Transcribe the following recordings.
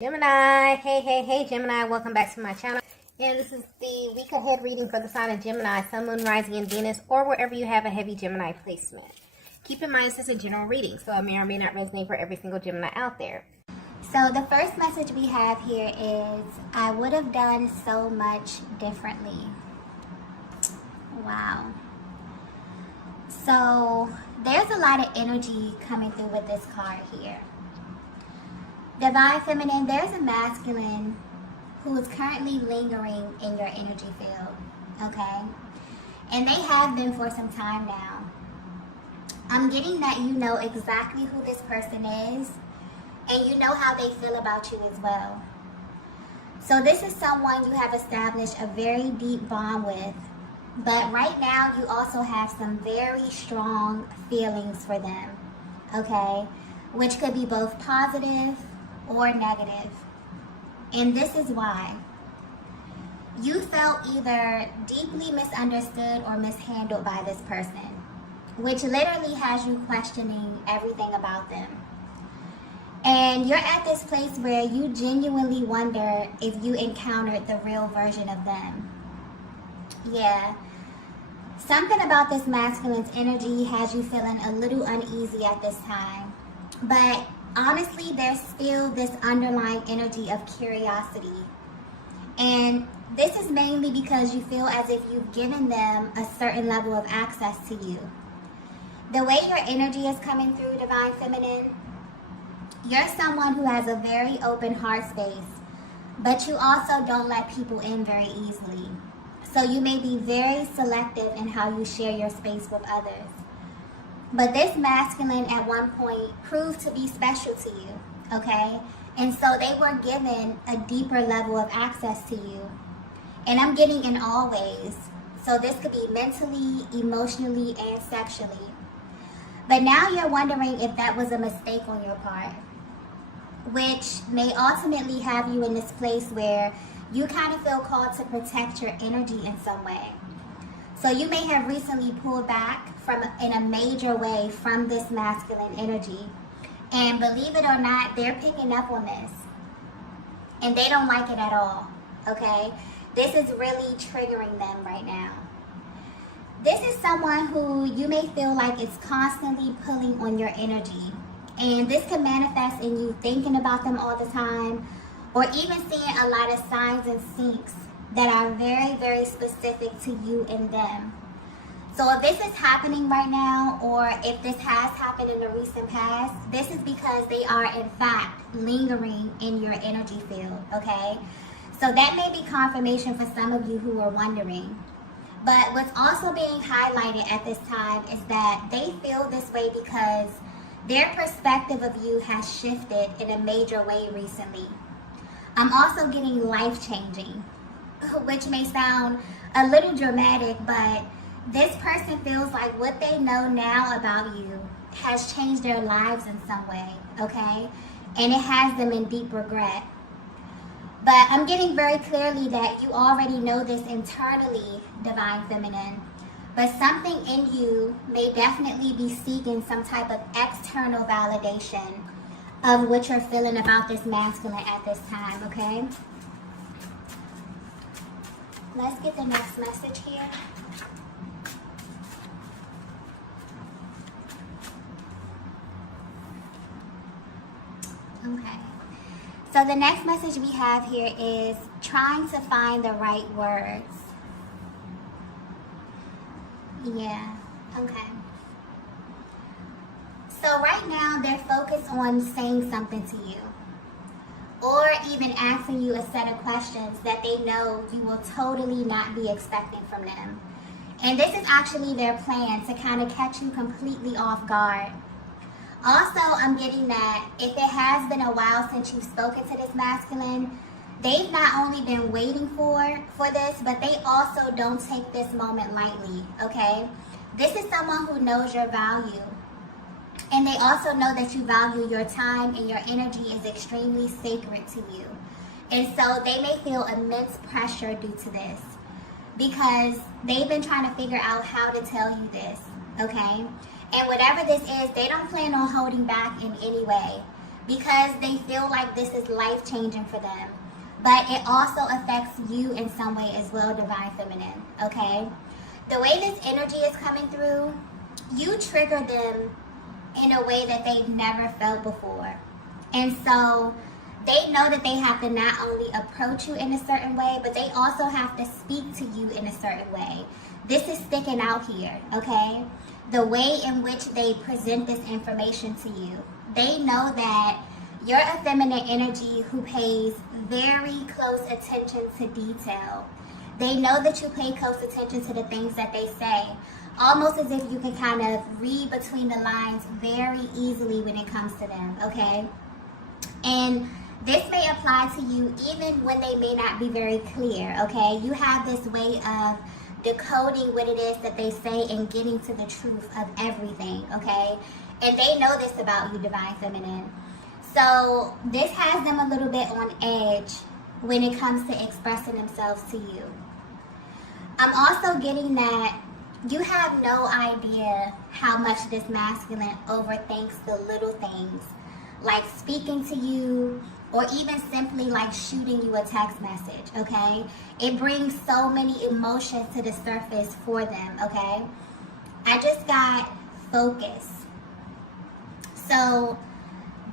Gemini, hey Gemini, welcome back to my channel. And this is the week ahead reading for the sign of Gemini, Sun, Moon, Rising, and Venus, or wherever you have a heavy Gemini placement. Keep in mind this is a general reading, so it may or may not resonate for every single Gemini out there. So the first message we have here is, I would have done so much differently. Wow. So there's a lot of energy coming through with this card here. Divine Feminine, there's a masculine who is currently lingering in your energy field, okay? And they have been for some time now. I'm getting that you know exactly who this person is, and you know how they feel about you as well. So this is someone you have established a very deep bond with, but right now you also have some very strong feelings for them, okay? Which could be both positive or negative. And this is why. You felt either deeply misunderstood or mishandled by this person, which literally has you questioning everything about them. And you're at this place where you genuinely wonder if you encountered the real version of them. Yeah. Something about this masculine's energy has you feeling a little uneasy at this time. But honestly, there's still this underlying energy of curiosity. And this is mainly because you feel as if you've given them a certain level of access to you. The way your energy is coming through, Divine Feminine, you're someone who has a very open heart space, but you also don't let people in very easily. So you may be very selective in how you share your space with others. But this masculine at one point proved to be special to you, okay? And so they were given a deeper level of access to you. And I'm getting in all ways. So this could be mentally, emotionally, and sexually. But now you're wondering if that was a mistake on your part, which may ultimately have you in this place where you kind of feel called to protect your energy in some way. So you may have recently pulled back in a major way from this masculine energy. And believe it or not, they're picking up on this. And they don't like it at all, okay? This is really triggering them right now. This is someone who you may feel like is constantly pulling on your energy. And this can manifest in you thinking about them all the time, or even seeing a lot of signs and syncs that are very, very specific to you and them. So if this is happening right now, or if this has happened in the recent past, this is because they are in fact lingering in your energy field, okay? So that may be confirmation for some of you who are wondering. But what's also being highlighted at this time is that they feel this way because their perspective of you has shifted in a major way recently. I'm also getting life-changing, which may sound a little dramatic, but this person feels like what they know now about you has changed their lives in some way, okay? And it has them in deep regret. But I'm getting very clearly that you already know this internally, Divine Feminine, but something in you may definitely be seeking some type of external validation of what you're feeling about this masculine at this time, okay? Let's get the next message here. Okay. So the next message we have here is trying to find the right words. Yeah, okay. So right now they're focused on saying something to you, or even asking you a set of questions that they know you will totally not be expecting from them. And this is actually their plan to kind of catch you completely off guard. Also, I'm getting that if it has been a while since you've spoken to this masculine, they've not only been waiting for this, but they also don't take this moment lightly, okay? This is someone who knows your value. And they also know that you value your time and your energy is extremely sacred to you. And so they may feel immense pressure due to this because they've been trying to figure out how to tell you this, okay? And whatever this is, they don't plan on holding back in any way. because they feel like this is life-changing for them. But it also affects you in some way as well, Divine Feminine, okay? The way this energy is coming through, you trigger them in a way that they've never felt before. And so they know that they have to not only approach you in a certain way, but they also have to speak to you in a certain way. This is sticking out here, okay? The way in which they present this information to you. They know that you're a feminine energy who pays very close attention to detail. They know that you pay close attention to the things that they say, almost as if you can kind of read between the lines very easily when it comes to them, okay? And this may apply to you even when they may not be very clear, okay? You have this way of decoding what it is that they say and getting to the truth of everything, okay? And they know this about you, Divine Feminine. So this has them a little bit on edge when it comes to expressing themselves to you. I'm also getting that you have no idea how much this masculine overthinks the little things, like speaking to you, or even simply like shooting you a text message, okay? It brings so many emotions to the surface for them, okay? I just got focus. So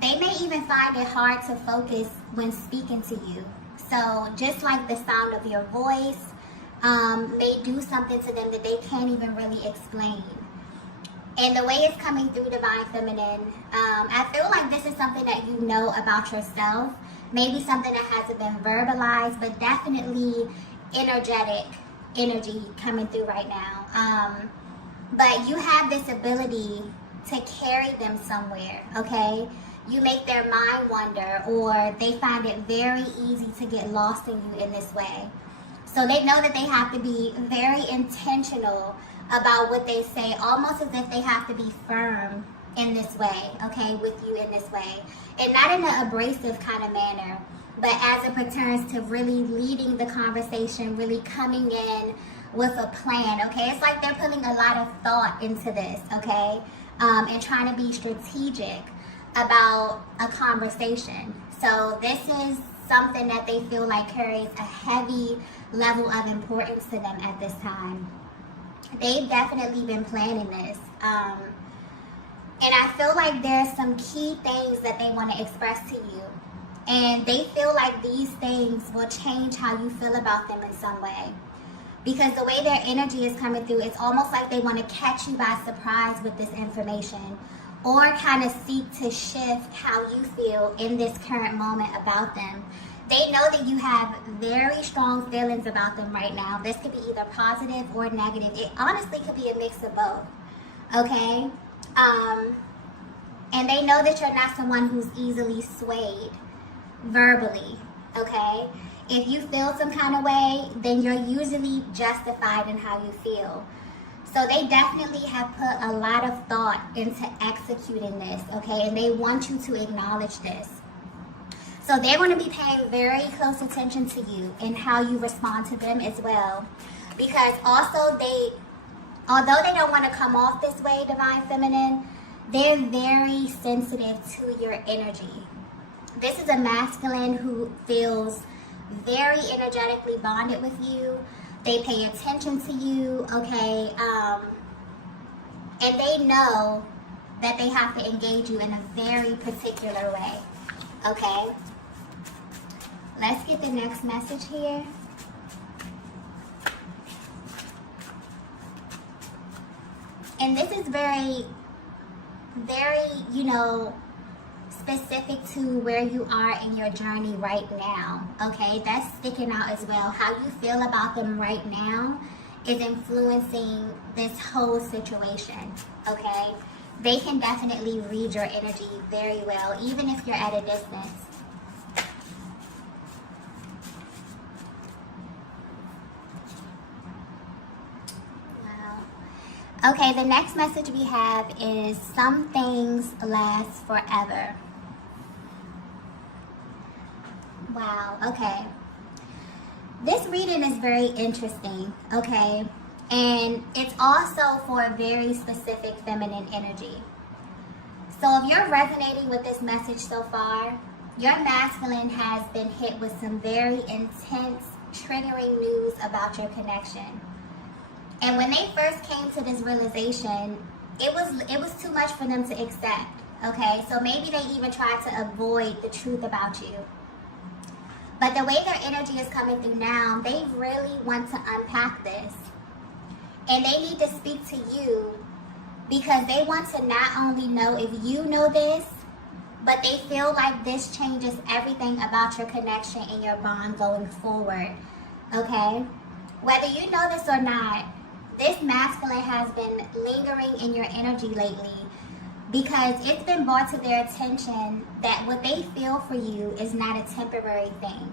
they may even find it hard to focus when speaking to you. So just like the sound of your voice may do something to them that they can't even really explain. And the way it's coming through, Divine Feminine, I feel like this is something that you know about yourself. Maybe something that hasn't been verbalized, but definitely energetic energy coming through right now. But you have this ability to carry them somewhere, okay? You make their mind wander, or they find it very easy to get lost in you in this way. So they know that they have to be very intentional about what they say, almost as if they have to be firm in this way, okay, with you in this way. And not in an abrasive kind of manner, but as it pertains to really leading the conversation, really coming in with a plan, okay? It's like they're putting a lot of thought into this, okay? And trying to be strategic about a conversation. So this is something that they feel like carries a heavy level of importance to them at this time. They've definitely been planning this. And I feel like there's some key things that they want to express to you. And they feel like these things will change how you feel about them in some way. Because the way their energy is coming through, it's almost like they want to catch you by surprise with this information, or kind of seek to shift how you feel in this current moment about them. They know that you have very strong feelings about them right now. This could be either positive or negative. It honestly could be a mix of both, okay? And they know that you're not someone who's easily swayed verbally, okay? If you feel some kind of way, then you're usually justified in how you feel. So they definitely have put a lot of thought into executing this, okay? And they want you to acknowledge this. So they're going to be paying very close attention to you and how you respond to them as well. Because also although they don't want to come off this way, Divine Feminine, they're very sensitive to your energy. This is a masculine who feels very energetically bonded with you. They pay attention to you, okay? And they know that they have to engage you in a very particular way, okay? Let's get the next message here. And this is very, very, specific to where you are in your journey right now, okay? That's sticking out as well. How you feel about them right now is influencing this whole situation, okay? They can definitely read your energy very well, even if you're at a distance. Wow. Okay, the next message we have is some things last forever. Wow, okay. This reading is very interesting, okay? And it's also for a very specific feminine energy. So if you're resonating with this message so far, your masculine has been hit with some very intense, triggering news about your connection. And when they first came to this realization, it was too much for them to accept. Okay, so maybe they even tried to avoid the truth about you. But the way their energy is coming through now, they really want to unpack this. And they need to speak to you because they want to not only know if you know this, but they feel like this changes everything about your connection and your bond going forward. Okay? Whether you know this or not, this masculine has been lingering in your energy lately because it's been brought to their attention that what they feel for you is not a temporary thing.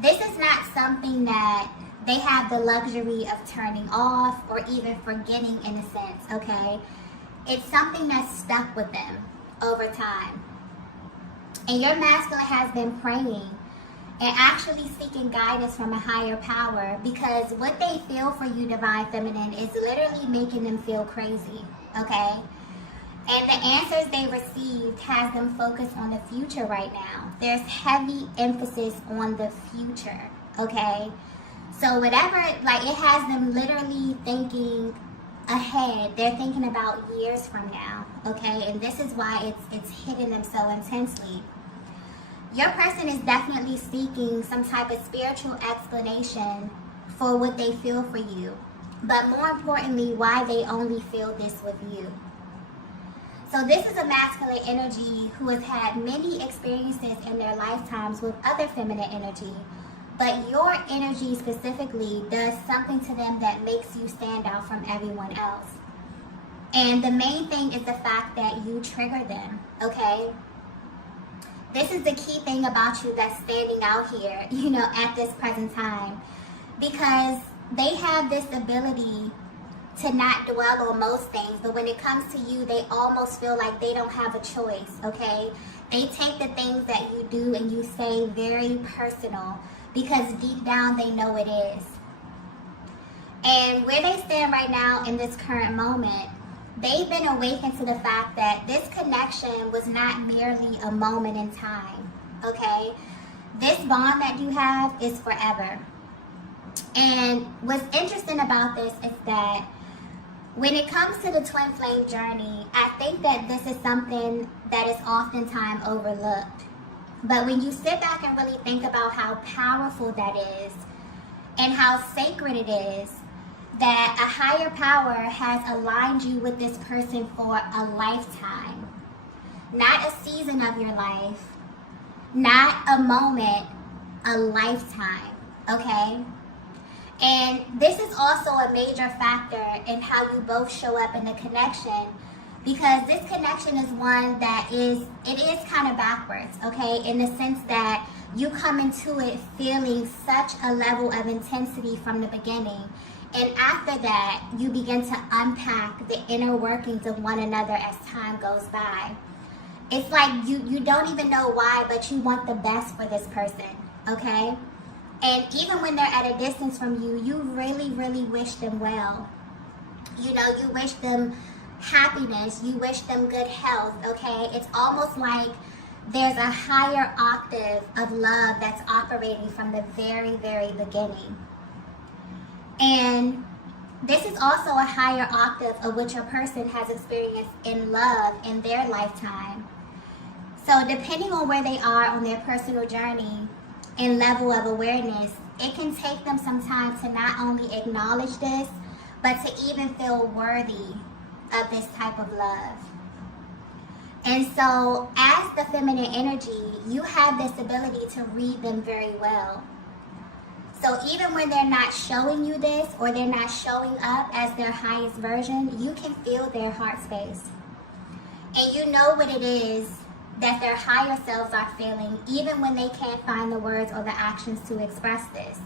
This is not something that they have the luxury of turning off or even forgetting in a sense, okay? It's something that's stuck with them over time. And your masculine has been praying and actually seeking guidance from a higher power because what they feel for you, Divine Feminine, is literally making them feel crazy, okay? And the answers they received has them focused on the future right now. There's heavy emphasis on the future, okay? So whatever, like it has them literally thinking ahead. They're thinking about years from now, okay? And this is why it's hitting them so intensely. Your person is definitely seeking some type of spiritual explanation for what they feel for you, but more importantly, why they only feel this with you. So this is a masculine energy who has had many experiences in their lifetimes with other feminine energy, but your energy specifically does something to them that makes you stand out from everyone else. And the main thing is the fact that you trigger them, okay? This is the key thing about you that's standing out here, at this present time, because they have this ability to not dwell on most things, but when it comes to you, they almost feel like they don't have a choice, okay? They take the things that you do and you say very personal because deep down they know it is. And where they stand right now in this current moment, they've been awakened to the fact that this connection was not merely a moment in time, okay? This bond that you have is forever. And what's interesting about this is that when it comes to the twin flame journey, I think that this is something that is oftentimes overlooked. But when you sit back and really think about how powerful that is and how sacred it is, that a higher power has aligned you with this person for a lifetime. Not a season of your life, not a moment, a lifetime, okay? And this is also a major factor in how you both show up in the connection, because this connection is one that is kind of backwards, okay? In the sense that you come into it feeling such a level of intensity from the beginning. And after that, you begin to unpack the inner workings of one another as time goes by. It's like you don't even know why, but you want the best for this person, okay? And even when they're at a distance from you, you really, really wish them well. You wish them happiness. You wish them good health, okay? It's almost like there's a higher octave of love that's operating from the very, very beginning. And this is also a higher octave of what your person has experienced in love in their lifetime. So depending on where they are on their personal journey and level of awareness, it can take them some time to not only acknowledge this, but to even feel worthy of this type of love. And so as the feminine energy, you have this ability to read them very well. So even when they're not showing you this or they're not showing up as their highest version, you can feel their heart space. And you know what it is that their higher selves are feeling, even when they can't find the words or the actions to express this.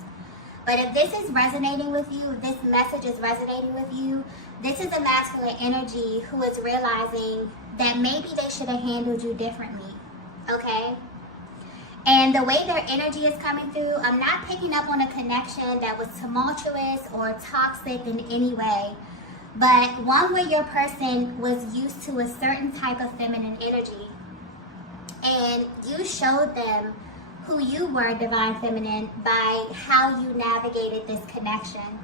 But if this is resonating with you, if this message is resonating with you, this is a masculine energy who is realizing that maybe they should have handled you differently, okay? And the way their energy is coming through, I'm not picking up on a connection that was tumultuous or toxic in any way. but one where your person was used to a certain type of feminine energy, and you showed them who you were, divine feminine, by how you navigated this connection.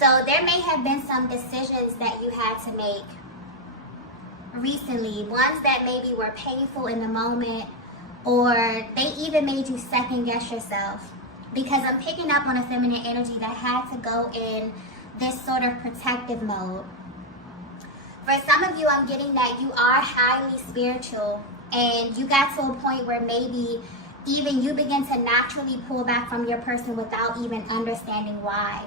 So there may have been some decisions that you had to make recently, ones that maybe were painful in the moment, or they even made you second guess yourself, because I'm picking up on a feminine energy that had to go in this sort of protective mode. For some of you, I'm getting that you are highly spiritual, and you got to a point where maybe even you begin to naturally pull back from your person without even understanding why.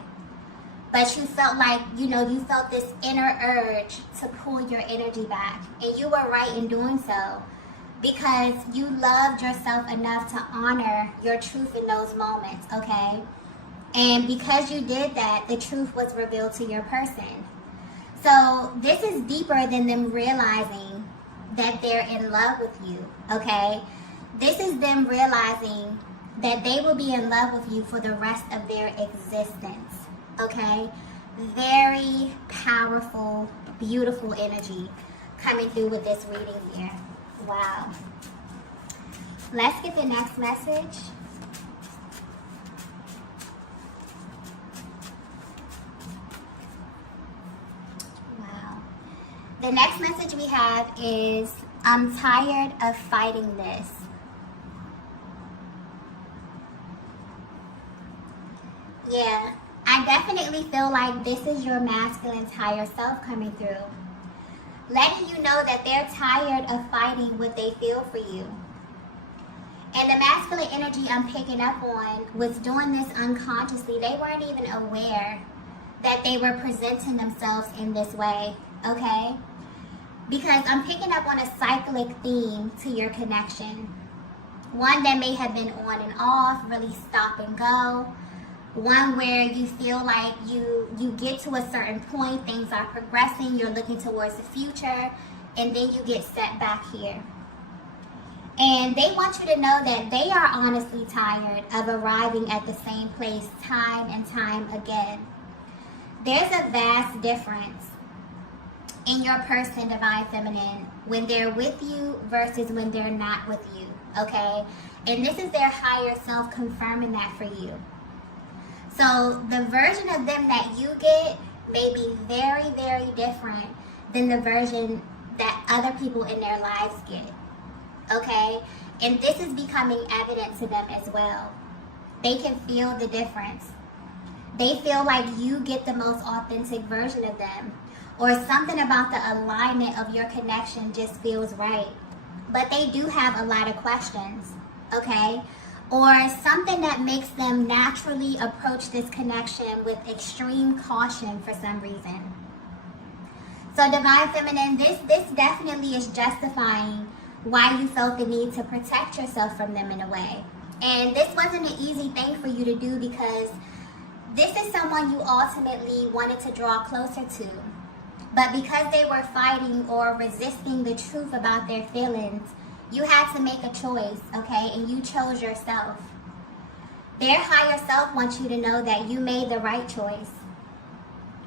But you felt like, you felt this inner urge to pull your energy back. And you were right in doing so, because you loved yourself enough to honor your truth in those moments, okay? And because you did that, the truth was revealed to your person. So this is deeper than them realizing that they're in love with you, okay? This is them realizing that they will be in love with you for the rest of their existence, okay? Very powerful, beautiful energy coming through with this reading here. Wow. Let's get the next message. Wow. The next message we have is, I'm tired of fighting this. Yeah, I definitely feel like this is your masculine higher self coming through, letting you know that they're tired of fighting what they feel for you. And the masculine energy I'm picking up on was doing this unconsciously. They weren't even aware that they were presenting themselves in this way, okay? Because I'm picking up on a cyclic theme to your connection. One that may have been on and off, really stop and go. One where you feel like you get to a certain point, things are progressing, you're looking towards the future, and then you get set back here. And they want you to know that they are honestly tired of arriving at the same place time and time again. There's a vast difference in your person, divine feminine, when they're with you versus when they're not with you, okay? And this is their higher self confirming that for you. So the version of them that you get may be very, very different than the version that other people in their lives get, okay? And this is becoming evident to them as well. They can feel the difference. They feel like you get the most authentic version of them, or something about the alignment of your connection just feels right. But they do have a lot of questions, okay? Or something that makes them naturally approach this connection with extreme caution for some reason. So divine feminine, this definitely is justifying why you felt the need to protect yourself from them in a way. And this wasn't an easy thing for you to do, because this is someone you ultimately wanted to draw closer to. But because they were fighting or resisting the truth about their feelings, you had to make a choice, okay? And you chose yourself. Their higher self wants you to know that you made the right choice.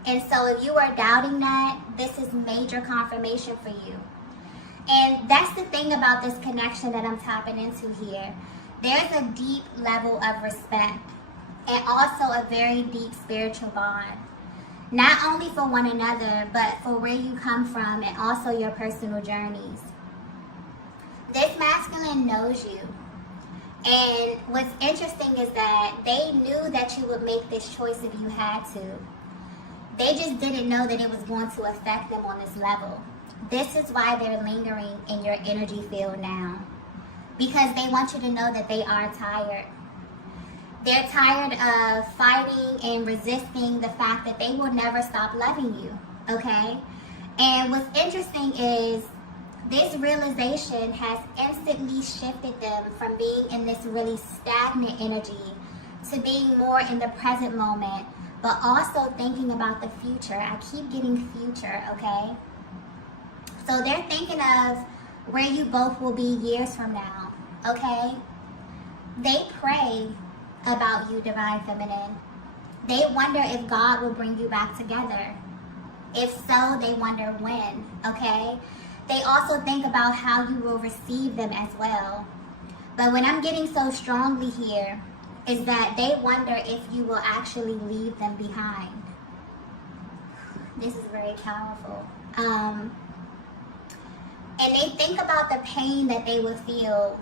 And so if you are doubting that, this is major confirmation for you. And that's the thing about this connection that I'm tapping into here. There's a deep level of respect, and also a very deep spiritual bond. Not only for one another, but for where you come from and also your personal journeys. This masculine knows you. And what's interesting is that they knew that you would make this choice if you had to. They just didn't know that it was going to affect them on this level. This is why they're lingering in your energy field now. Because they want you to know that they are tired. They're tired of fighting and resisting the fact that they will never stop loving you, okay? And what's interesting is this realization has instantly shifted them from being in this really stagnant energy to being more in the present moment, but also thinking about the future. I keep getting future, okay? So they're thinking of where you both will be years from now, okay? They pray about you, divine feminine. They wonder if God will bring you back together. If so, they wonder when, okay? They also think about how you will receive them as well. But what I'm getting so strongly here is that they wonder if you will actually leave them behind. This is very powerful. And they think about the pain that they will feel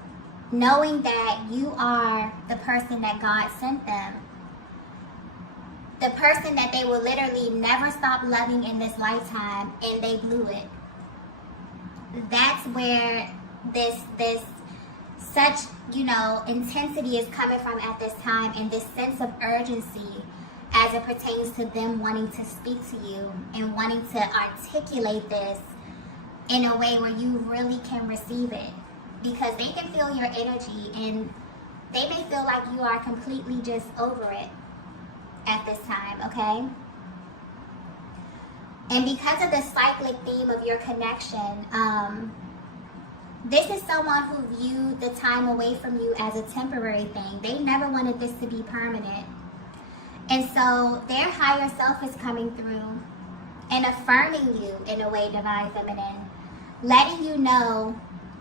knowing that you are the person that God sent them. The person that they will literally never stop loving in this lifetime, and they blew it. That's where this such, intensity is coming from at this time, and this sense of urgency as it pertains to them wanting to speak to you and wanting to articulate this in a way where you really can receive it, because they can feel your energy and they may feel like you are completely just over it at this time, okay? And because of the cyclic theme of your connection, this is someone who viewed the time away from you as a temporary thing. They never wanted this to be permanent. And so their higher self is coming through and affirming you in a way, Divine Feminine, letting you know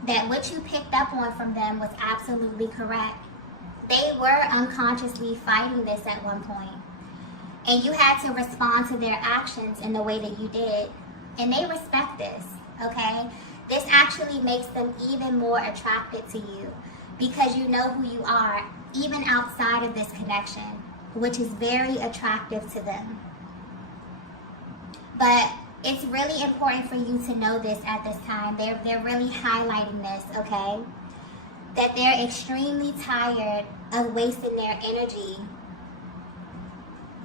that what you picked up on from them was absolutely correct. They were unconsciously fighting this at one point, and you had to respond to their actions in the way that you did. And they respect this, okay? This actually makes them even more attracted to you because you know who you are, even outside of this connection, which is very attractive to them. But it's really important for you to know this at this time. They're really highlighting this, okay? That they're extremely tired of wasting their energy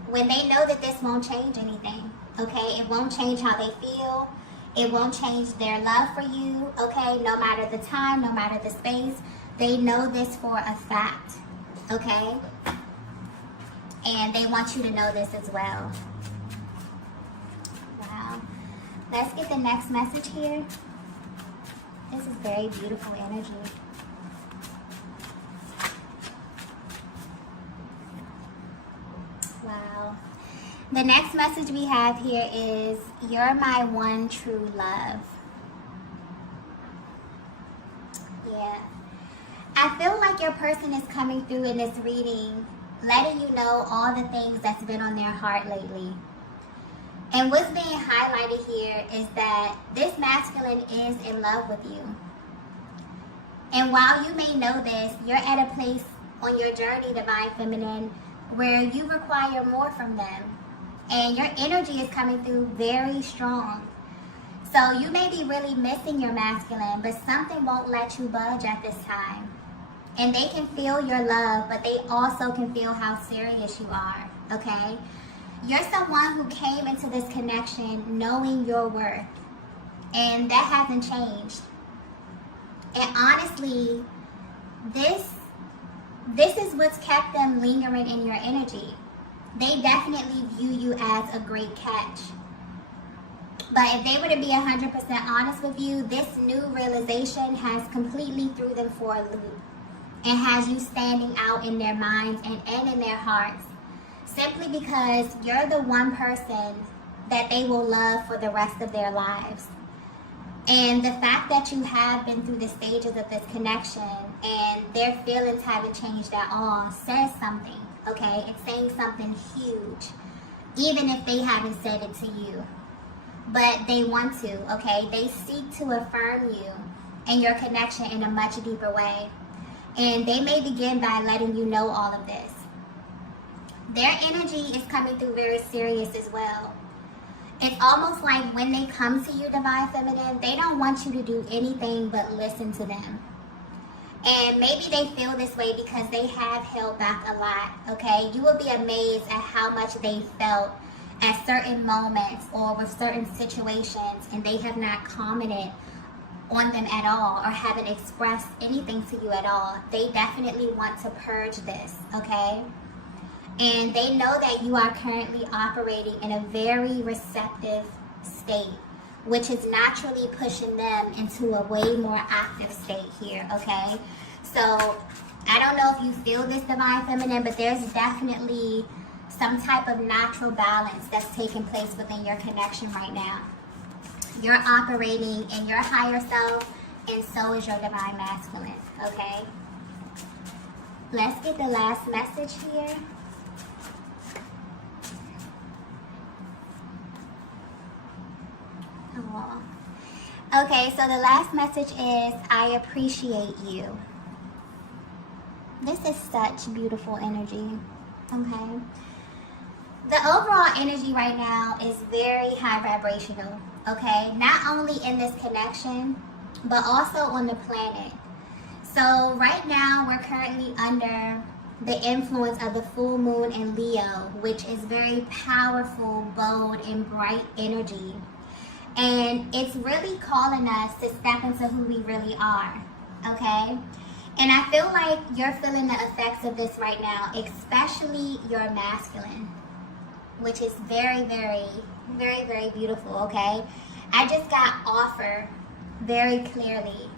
when they know that this won't change anything, okay? It won't change how they feel. It won't change their love for you, okay? No matter the time, no matter the space. They know this for a fact, okay? And they want you to know this as well. Wow. Let's get the next message here. This is very beautiful energy. Wow. The next message we have here is, you're my one true love. Yeah. I feel like your person is coming through in this reading, letting you know all the things that's been on their heart lately. And what's being highlighted here is that this masculine is in love with you. And while you may know this, you're at a place on your journey, Divine Feminine, where you require more from them. And your energy is coming through very strong. So you may be really missing your masculine, but something won't let you budge at this time. And they can feel your love, but they also can feel how serious you are, okay? You're someone who came into this connection knowing your worth. And that hasn't changed. And honestly, this is what's kept them lingering in your energy. They definitely view you as a great catch. But if they were to be 100% honest with you, this new realization has completely threw them for a loop and has you standing out in their minds and in their hearts, simply because you're the one person that they will love for the rest of their lives. And the fact that you have been through the stages of this connection and their feelings haven't changed at all says something, okay? It's saying something huge, even if they haven't said it to you. But they want to, okay? They seek to affirm you and your connection in a much deeper way. And they may begin by letting you know all of this. Their energy is coming through very serious as well. It's almost like when they come to you, Divine Feminine, they don't want you to do anything but listen to them. And maybe they feel this way because they have held back a lot, okay? You will be amazed at how much they felt at certain moments or with certain situations, and they have not commented on them at all or haven't expressed anything to you at all. They definitely want to purge this, okay? And they know that you are currently operating in a very receptive state, which is naturally pushing them into a way more active state here, okay? So I don't know if you feel this, Divine Feminine, but there's definitely some type of natural balance that's taking place within your connection right now. You're operating in your higher self, and so is your divine masculine, okay? Let's get the last message here. Oh. Okay, so the last message is, I appreciate you. This is such beautiful energy, okay? The overall energy right now is very high vibrational, okay? Not only in this connection, but also on the planet. So right now, we're currently under the influence of the full moon in Leo, which is very powerful, bold, and bright energy. And it's really calling us to step into who we really are, okay? And I feel like you're feeling the effects of this right now, especially your masculine, which is very, very, very, very beautiful, okay? I just got offer very clearly.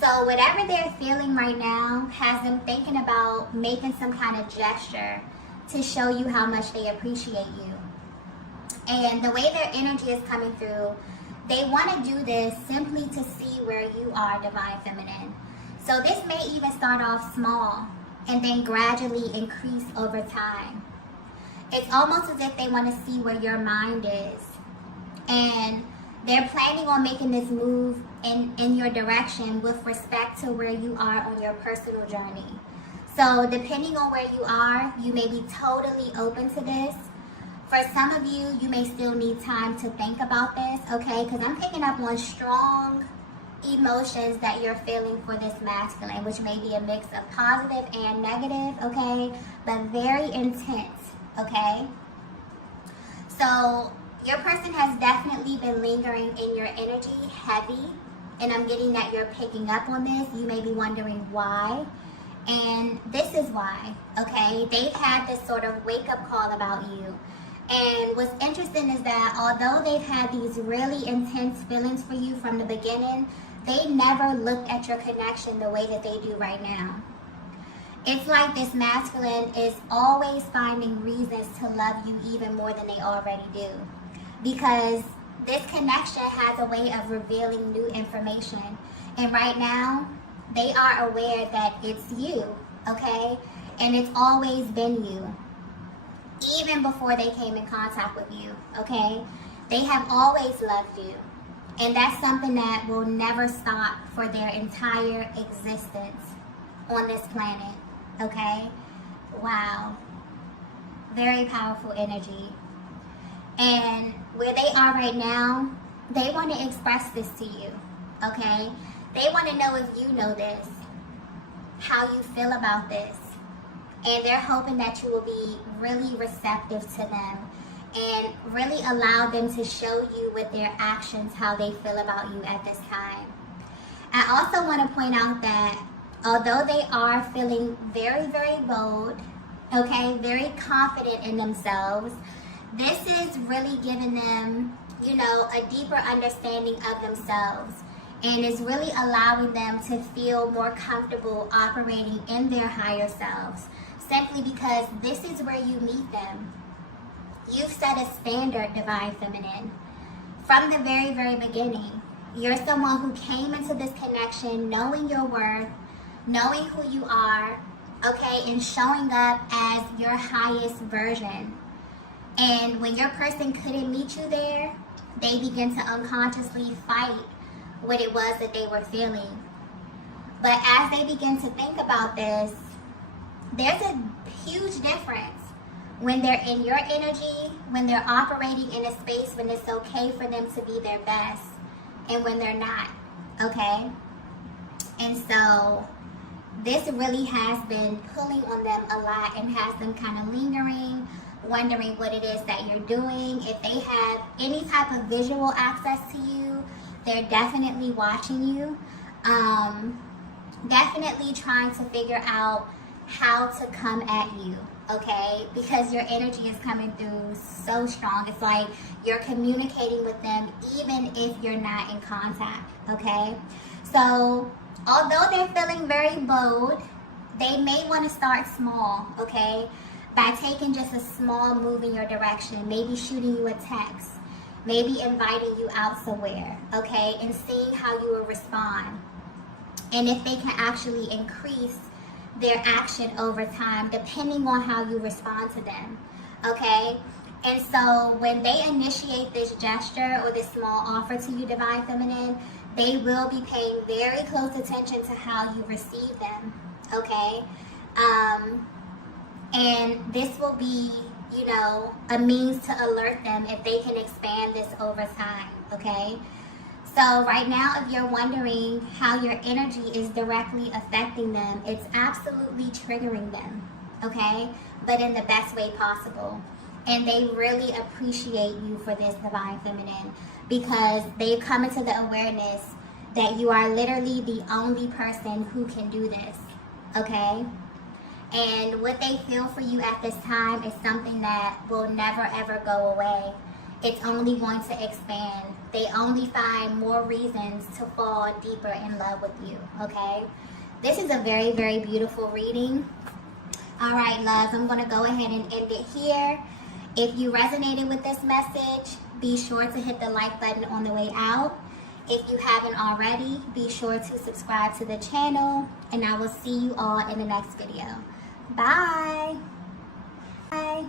So whatever they're feeling right now has them thinking about making some kind of gesture to show you how much they appreciate you. And the way their energy is coming through, they want to do this simply to see where you are, divine feminine. So this may even start off small and then gradually increase over time. It's almost as if they want to see where your mind is. And they're planning on making this move in your direction with respect to where you are on your personal journey. So depending on where you are, you may be totally open to this. For some of you, you may still need time to think about this, okay? Because I'm picking up on strong emotions that you're feeling for this masculine, which may be a mix of positive and negative, okay? But very intense, okay? So your person has definitely been lingering in your energy heavy, and I'm getting that you're picking up on this. You may be wondering why, and this is why, okay? They've had this sort of wake-up call about you. And what's interesting is that although they've had these really intense feelings for you from the beginning, they never looked at your connection the way that they do right now. It's like this masculine is always finding reasons to love you even more than they already do. Because this connection has a way of revealing new information. And right now, they are aware that it's you, okay? And it's always been you. Even before they came in contact with you, okay? They have always loved you. And that's something that will never stop for their entire existence on this planet, okay? Wow. Very powerful energy. And where they are right now, they want to express this to you, okay? They want to know if you know this, how you feel about this. And they're hoping that you will be really receptive to them and really allow them to show you with their actions how they feel about you at this time. I also want to point out that although they are feeling very, very bold, okay, very confident in themselves, this is really giving them, you know, a deeper understanding of themselves, and is really allowing them to feel more comfortable operating in their higher selves. Simply because this is where you meet them. You've set a standard, divine feminine. From the very, very beginning, you're someone who came into this connection knowing your worth, knowing who you are, okay, and showing up as your highest version. And when your person couldn't meet you there, they begin to unconsciously fight what it was that they were feeling. But as they begin to think about this, there's a huge difference when they're in your energy, when they're operating in a space when it's okay for them to be their best, and when they're not, okay? And so this really has been pulling on them a lot and has them kind of lingering, wondering what it is that you're doing. If they have any type of visual access to you, they're definitely watching you, definitely trying to figure out how to come at you, okay? Because your energy is coming through so strong. It's like you're communicating with them even if you're not in contact, okay? So although they're feeling very bold, they may want to start small, okay? by taking just a small move in your direction, maybe shooting you a text, maybe inviting you out somewhere, okay, and seeing how you will respond. And if they can actually increase their action over time, depending on how you respond to them, okay? And so when they initiate this gesture or this small offer to you, Divine Feminine, they will be paying very close attention to how you receive them, okay? And this will be, you know, a means to alert them if they can expand this over time, okay? So right now, if you're wondering how your energy is directly affecting them, it's absolutely triggering them, okay? But in the best way possible. And they really appreciate you for this, Divine Feminine, because they've come into the awareness that you are literally the only person who can do this, okay? And what they feel for you at this time is something that will never ever go away. It's only going to expand. They only find more reasons to fall deeper in love with you, okay? This is a very, very beautiful reading. All right, loves, I'm going to go ahead and end it here. If you resonated with this message, be sure to hit the like button on the way out. If you haven't already, be sure to subscribe to the channel, and I will see you all in the next video. Bye. Bye.